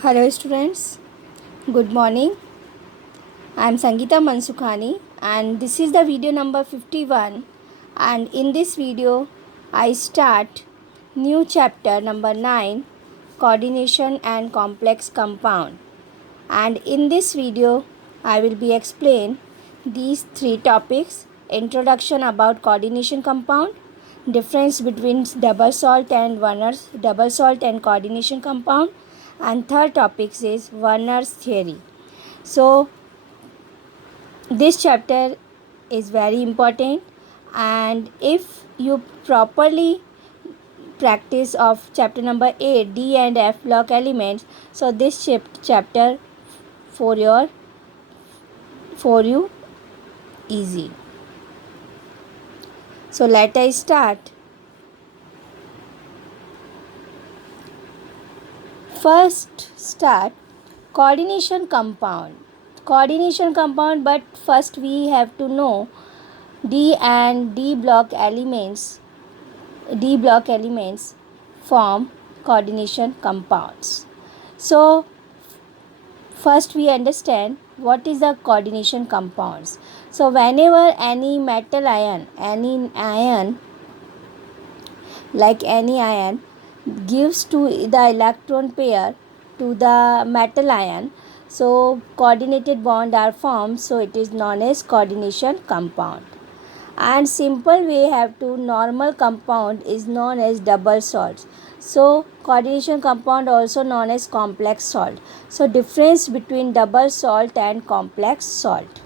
Hello students, good morning. I am Sangeeta Mansukhani and this is the video number 51, and in this video I start new chapter number 9, coordination and complex compound, and in this video I will be explain these three topics: introduction about coordination compound, difference between double salt and Werner's double salt and coordination compound, and third topic is Werner's theory. So this chapter is very important, and if you properly practice of chapter number 8 D and F block elements, so this chapter for your for you easy. So let us start. First start coordination compound. Coordination compound, but first we have to know D and D block elements form coordination compounds. So first we understand what is the coordination compounds. So whenever any metal ion, any ion gives to the electron pair to the metal ion, so coordinated bond are formed, so it is known as coordination compound. And simple way have to normal compound is known as double salt. So coordination compound also known as complex salt. So difference between double salt and complex salt.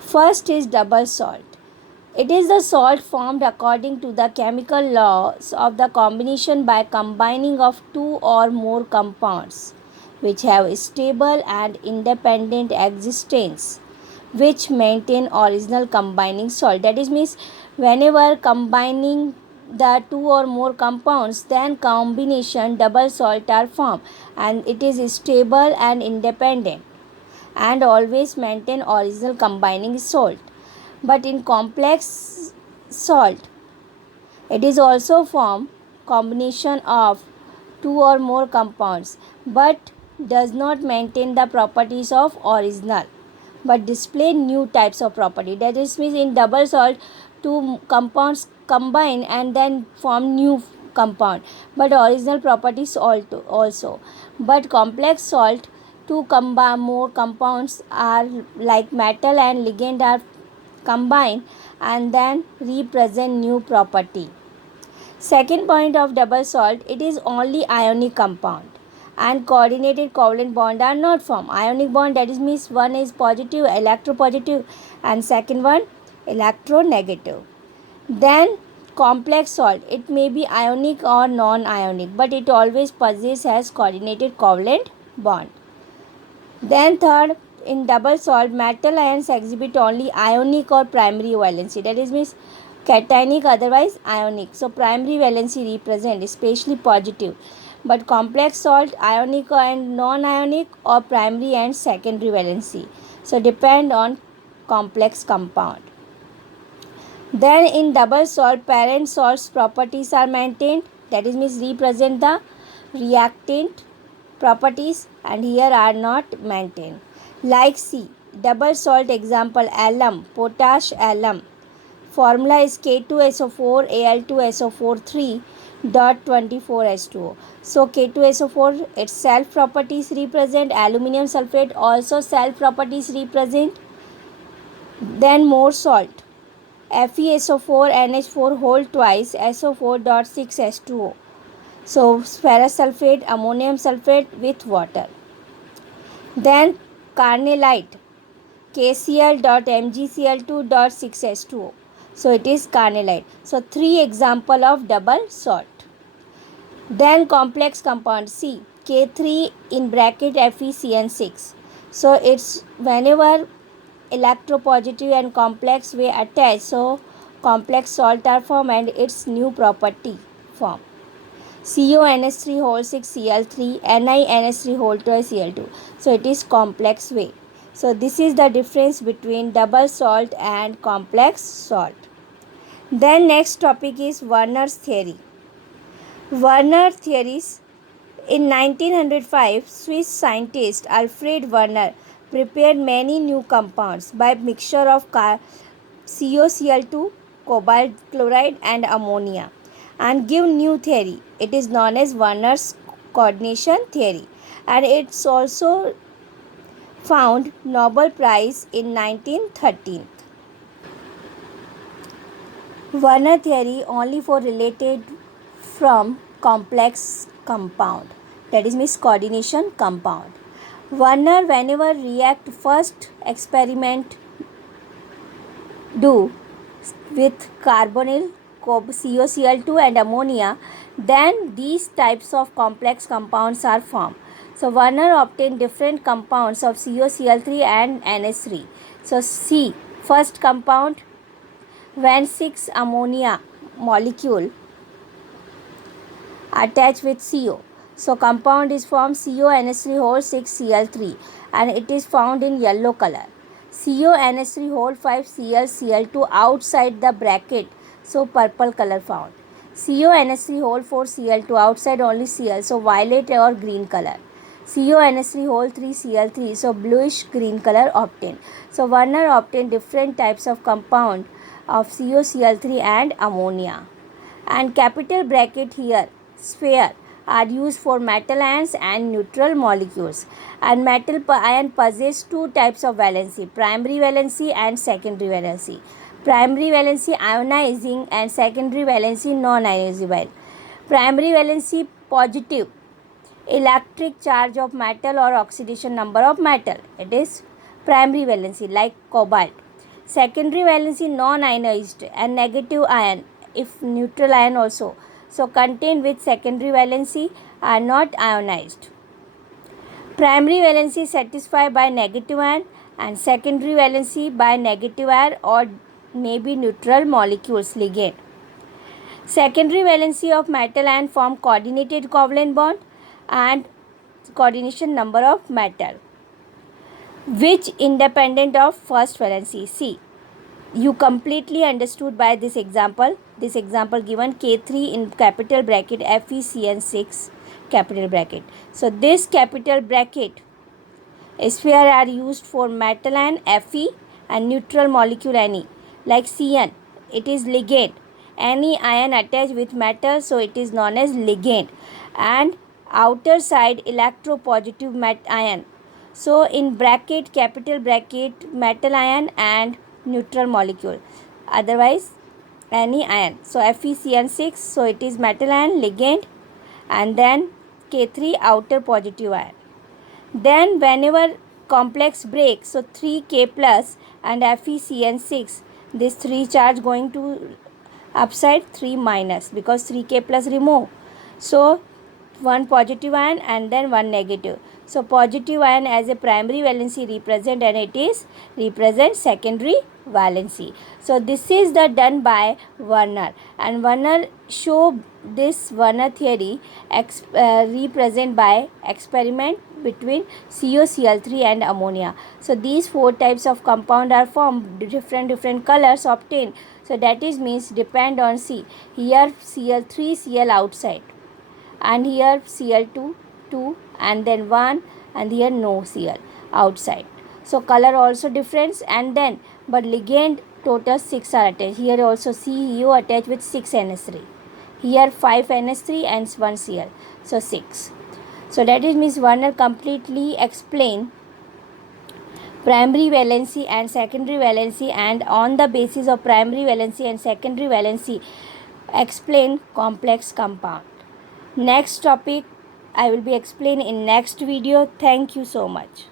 First is double salt. It is the salt formed according to the chemical laws of the combination by combining of two or more compounds which have stable and independent existence, which maintain original combining salt. That is means whenever combining the two or more compounds, then combination double salt are formed, and it is stable and independent and always maintain original combining salt. But in complex salt, it is also form combination of two or more compounds, but does not maintain the properties of original, but display new types of property. That is means in double salt, two compounds combine and then form new compound, but original properties also. But complex salt, two more compounds are like metal and ligand are combined and then represent new property. Second point of double salt, it is only ionic compound and coordinated covalent bond are not formed. Ionic bond, that is means one is positive, electropositive, and second one electronegative. Then complex salt, it may be ionic or non-ionic, but it always possesses coordinated covalent bond. Then third, in double salt, metal ions exhibit only ionic or primary valency. That is means cationic, otherwise ionic. So primary valency represent especially positive. But complex salt, ionic and non-ionic, or primary and secondary valency. So depend on complex compound. Then in double salt, parent salt's properties are maintained. That is means represent the reactant properties, and here are not maintained. Like C, double salt example alum, potash alum. Formula is K2SO4 Al2SO4 3 dot 24H2O. So K2SO4 its self properties represent, aluminum sulfate also self properties represent. Then more salt, FeSO4 NH4 whole twice SO4 dot 6H2O. So ferrous sulfate, ammonium sulfate with water. Then carnallite, KCl.MgCl2.6H2O. So it is carnallite. So three example of double salt. Then complex compound C, K3 in bracket FeCN6. So it's whenever electropositive and complex way attach, so complex salt are formed and its new property form. CONH3 whole 6 Cl3, NiNH3 whole 2 Cl2. So it is complex way. So this is the difference between double salt and complex salt. Then next topic is Werner's theory. Werner theories In 1905, Swiss scientist Alfred Werner prepared many new compounds by mixture of COCl2, cobalt chloride and ammonia and give new theory. It is known as Werner's coordination theory, and it's also found Nobel Prize in 1913. Werner theory only for related from complex compound, that is means coordination compound. Werner whenever react first experiment do with carbonyl, COCl2 and ammonia, then these types of complex compounds are formed. So Werner obtained different compounds of COCl3 and NH3. So C, first compound when 6 ammonia molecule attached with CO. So compound is formed CONH3 whole 6Cl3 and it is found in yellow color. CONH3 whole 5Cl2 outside the bracket, so purple color found. CONH3 whole 4Cl2 outside only Cl, so violet or green color. CONH3 whole 3Cl3, so bluish green color obtained. So Werner obtained different types of compound of COCl3 and ammonia. And capital bracket here, sphere, are used for metal ions and neutral molecules. And metal ion possess two types of valency, primary valency and secondary valency. Primary valency ionizing and secondary valency non-ionizable. Primary valency positive, electric charge of metal or oxidation number of metal. It is primary valency like cobalt. Secondary valency non-ionized and negative ion if neutral ion also. So contained with secondary valency are not ionized. Primary valency satisfied by negative ion and secondary valency by negative ion or maybe neutral molecules ligand. Secondary valency of metal ion form coordinated covalent bond and coordination number of metal which independent of first valency. See, you completely understood by this example. This example given K3 in capital bracket FeCN6 capital bracket. So this capital bracket sphere are used for metal ion Fe and neutral molecule Ni like Cn. It is ligand. Any ion attached with metal, so it is known as ligand. And outer side electropositive ion. So in bracket capital bracket metal ion and neutral molecule, otherwise any ion. So FeCN6, so it is metal ion ligand and then K3 outer positive ion. Then whenever complex break, so 3K plus and FeCN6, this 3 charge going to upside 3 minus because 3K plus remove. So one positive ion and then one negative. So positive ion as a primary valency represent and it is represent secondary valency. So this is the done by Werner, and Werner show this Werner theory represent by experiment between COCl3 and ammonia. So these four types of compound are formed, different colors obtained. So that is means depend on C. Here Cl3 Cl outside and here Cl2 2 and then 1 and here no Cl outside. So color also difference and then but ligand total 6 are attached. Here also CU attached with 6 NH3. Here 5 NH3 and 1 Cl. So 6. So that is Miss Werner completely explain primary valency and secondary valency, and on the basis of primary valency and secondary valency explain complex compound. Next topic I will be explaining in next video. Thank you so much.